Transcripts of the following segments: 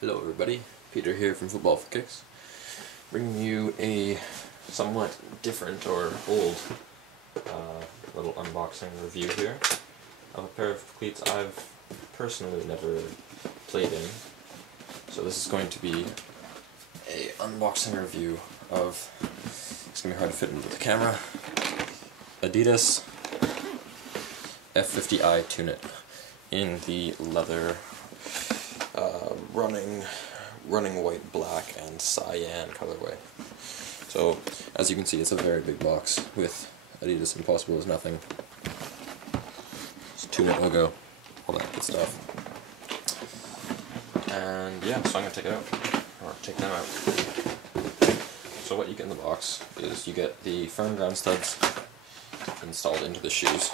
Hello everybody, Peter here from Football for Kicks, bringing you a somewhat different or old little unboxing review here of a pair of cleats I've personally never played in. So this is going to be a unboxing review of, it's going to be hard to fit into the camera, Adidas F50i TUNiT in the leather RunningWhite black and Cyan colorway. So as you can see, it's a very big box with Adidas Impossible is Nothing, it's TUNiT logo, all that good stuff. And yeah, so I'm going to take it out, or take them out. So what you get in the box is you get the firm ground studs installed into the shoes.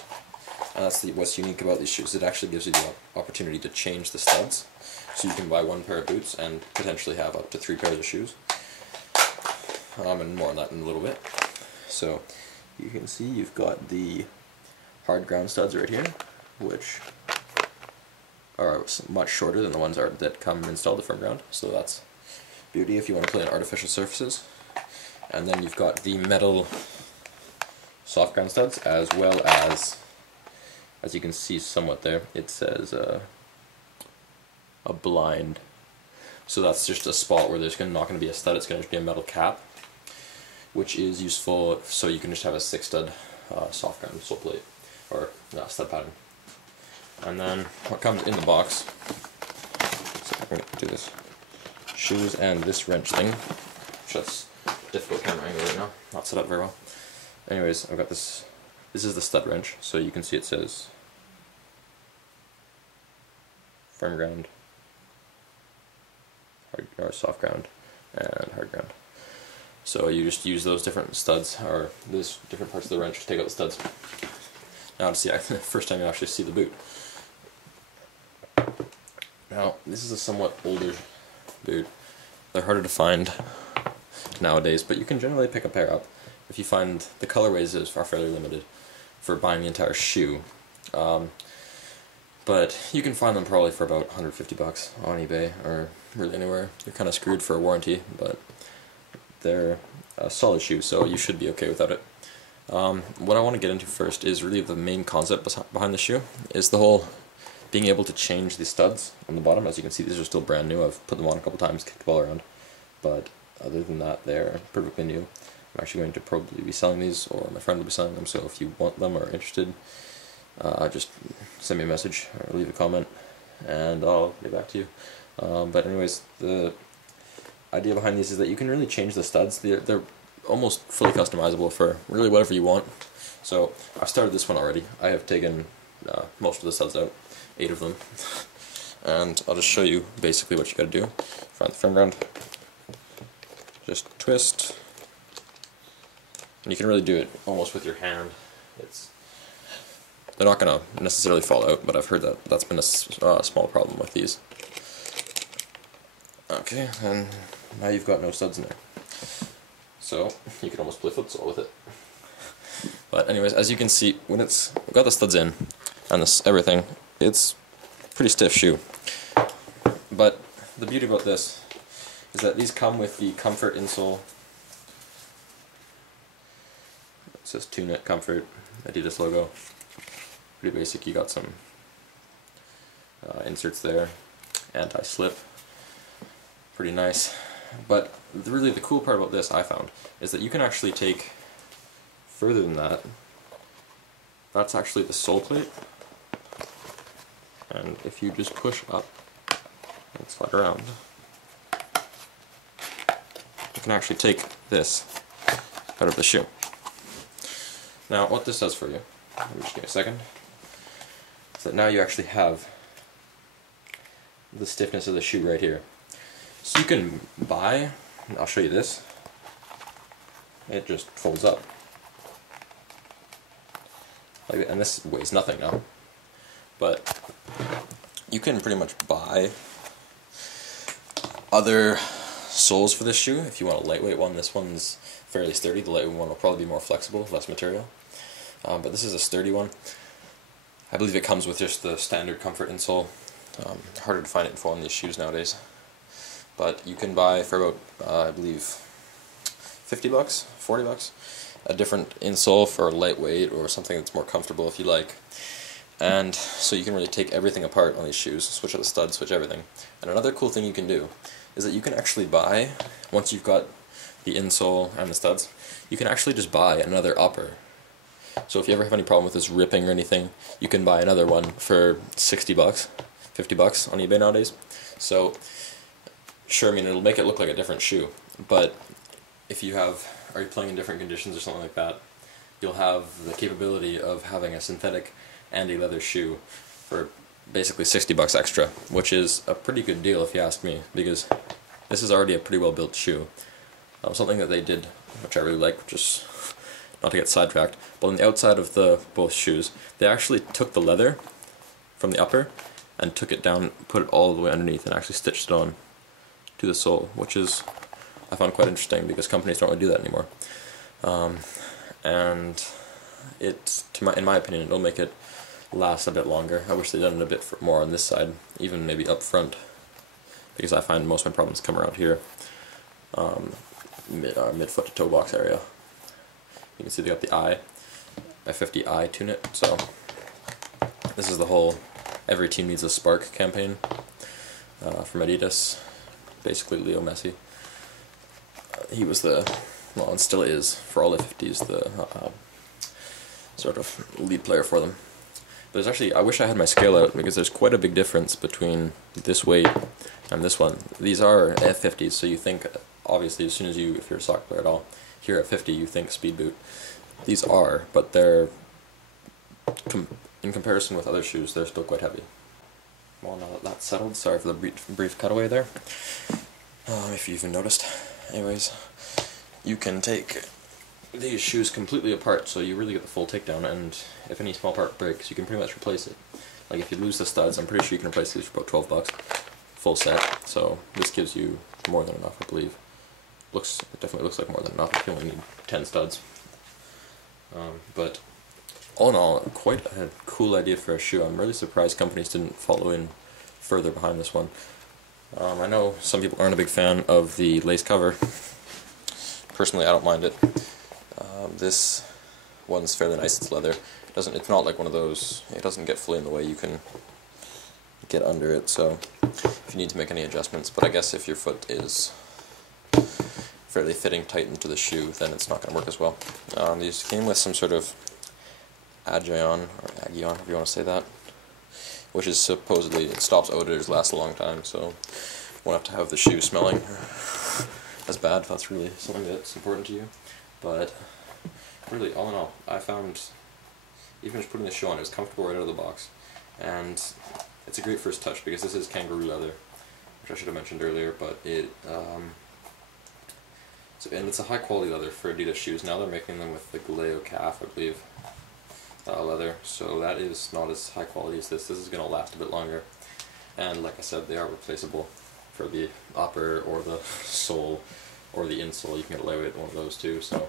And that's what's unique about these shoes. It actually gives you the opportunity to change the studs. So you can buy one pair of boots and potentially have up to 3 pairs of shoes. And more on that in a little bit. So you can see you've got the hard ground studs right here, which are much shorter than the ones that come installed to firm ground. So that's beauty if you want to play on artificial surfaces. And then you've got the metal soft ground studs, as well as you can see somewhat there, it says a blind. So that's just a spot where there's not going to be a stud, it's going to be a metal cap, which is useful so you can just have a 6-stud soft ground sole plate, or stud pattern. And then what comes in the box, so I'm going to do this, shoes and this wrench thing, which that's difficult camera angle right now, not set up very well. Anyways, I've got this is the stud wrench, so you can see it says firm ground, hard or soft ground, and hard ground. So you just use those different studs, or those different parts of the wrench to take out the studs. Now to see, first time you actually see the boot. Now this is a somewhat older boot. They're harder to find nowadays, but you can generally pick a pair up if you find the colorways are fairly limited for buying the entire shoe. But you can find them probably for about 150 bucks on eBay, or really anywhere. You're kind of screwed for a warranty, but they're a solid shoe, so you should be okay without it. What I want to get into first is really the main concept behind the shoe, is the whole being able to change the studs on the bottom. As you can see, these are still brand new. I've put them on a couple times, kicked the ball around, but other than that, they're perfectly new. I'm actually going to probably be selling these, or my friend will be selling them, so if you want them or are interested, just send me a message or leave a comment and I'll get back to you. But anyways, the idea behind these is that you can really change the studs. They're almost fully customizable for really whatever you want. So I've started this one already. I have taken most of the studs out, 8 of them, and I'll just show you basically what you gotta do. Find the firm ground, just twist, and you can really do it almost with your hand. They're not going to necessarily fall out, but I've heard that that's been a small problem with these. Okay, and now you've got no studs in there. So you can almost play futsal with it. But anyways, as you can see, when we've got the studs in and everything, it's a pretty stiff shoe. But the beauty about this is that these come with the comfort insole. It says TUNiT Comfort, Adidas logo. Pretty basic. You got some inserts there, anti-slip, pretty nice. But really the cool part about this, I found, is that you can actually take further than that. That's actually the sole plate, and if you just push up and slide around, you can actually take this out of the shoe. Now what this does for you, let me just give me a second, is that now you actually have the stiffness of the shoe right here. So you can buy, and I'll show you this, it just folds up. And this weighs nothing now, but you can pretty much buy other soles for this shoe if you want a lightweight one. This one's fairly sturdy. The lightweight one will probably be more flexible, less material. But this is a sturdy one. I believe it comes with just the standard comfort insole. Harder to find it in these shoes nowadays. but you can buy for about, I believe, 50 bucks, 40 bucks, a different insole for lightweight or something that's more comfortable if you like. And so you can really take everything apart on these shoes, switch out the studs, switch everything. And another cool thing you can do is that you can actually buy, once you've got the insole and the studs, you can actually just buy another upper. So if you ever have any problem with this ripping or anything, you can buy another one for 60 bucks, 50 bucks on eBay nowadays. So, sure, I mean, it'll make it look like a different shoe, but if you are you playing in different conditions or something like that, you'll have the capability of having a synthetic and a leather shoe for basically 60 bucks extra, which is a pretty good deal if you ask me, because this is already a pretty well built shoe. Something that they did, which I really like, just not to get sidetracked, but on the outside of both shoes, they actually took the leather from the upper and took it down, put it all the way underneath, and actually stitched it on to the sole, which is, I found quite interesting because companies don't really do that anymore. And in my opinion, it'll make it last a bit longer. I wish they'd done it a bit more on this side, even maybe up front, because I find most of my problems come around here, mid-foot to toe box area. You can see they got the F50i TUNiT, so this is the whole "Every Team Needs a Spark" campaign from Adidas, basically Leo Messi. He was well, and still is, for all the 50s, the sort of lead player for them. But there's actually, I wish I had my scale out, because there's quite a big difference between this weight and this one. These are F50s, so you think, obviously, as soon as if you're a soccer player at all, here at 50 you think speed boot. These are, but they're, in comparison with other shoes, they're still quite heavy. Well, now that that's settled, sorry for the brief cutaway there, if you even noticed. Anyways, you can take these shoes completely apart, so you really get the full takedown, and if any small part breaks, you can pretty much replace it. Like if you lose the studs, I'm pretty sure you can replace these for about 12 bucks, full set, so this gives you more than enough, I believe. It definitely looks like more than enough if you only need 10 studs. But all in all, quite a cool idea for a shoe. I'm really surprised companies didn't follow in further behind this one. I know some people aren't a big fan of the lace cover. Personally, I don't mind it. This one's fairly nice. It's leather. It's not like one of those. It doesn't get fully in the way. You can get under it. So if you need to make any adjustments, but I guess if your foot is fairly fitting tight into the shoe, then it's not going to work as well. These came with some sort of Agion, or Agion, if you want to say that, which is supposedly, it stops odors, lasts a long time, so you won't have to have the shoe smelling as bad if that's really something that's important to you. But really, all in all, I found, even just putting the shoe on, it was comfortable right out of the box, and it's a great first touch because this is kangaroo leather, which I should have mentioned earlier, but and it's a high quality leather for Adidas shoes. Now they're making them with the Galeo calf, I believe, leather, so that is not as high quality as this. This is going to last a bit longer, and like I said, they are replaceable for the upper or the sole or the insole. You can get lightweight one of those too, so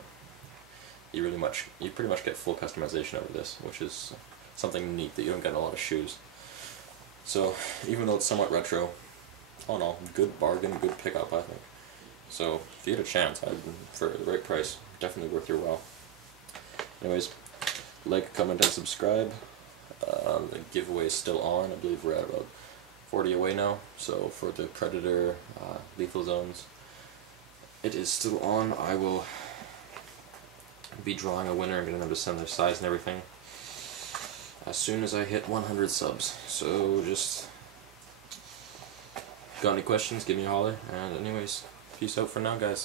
you pretty much get full customization over this, which is something neat that you don't get in a lot of shoes. So even though it's somewhat retro, all in all, good bargain, good pickup, I think. So if you get a chance, for the right price, definitely worth your while. Anyways, like, comment, and subscribe. The giveaway is still on. I believe we're at about 40 away now. So for the Predator Lethal Zones, it is still on. I will be drawing a winner and getting them to send their size and everything as soon as I hit 100 subs. So just got any questions, give me a holler. And anyways, peace out for now, guys.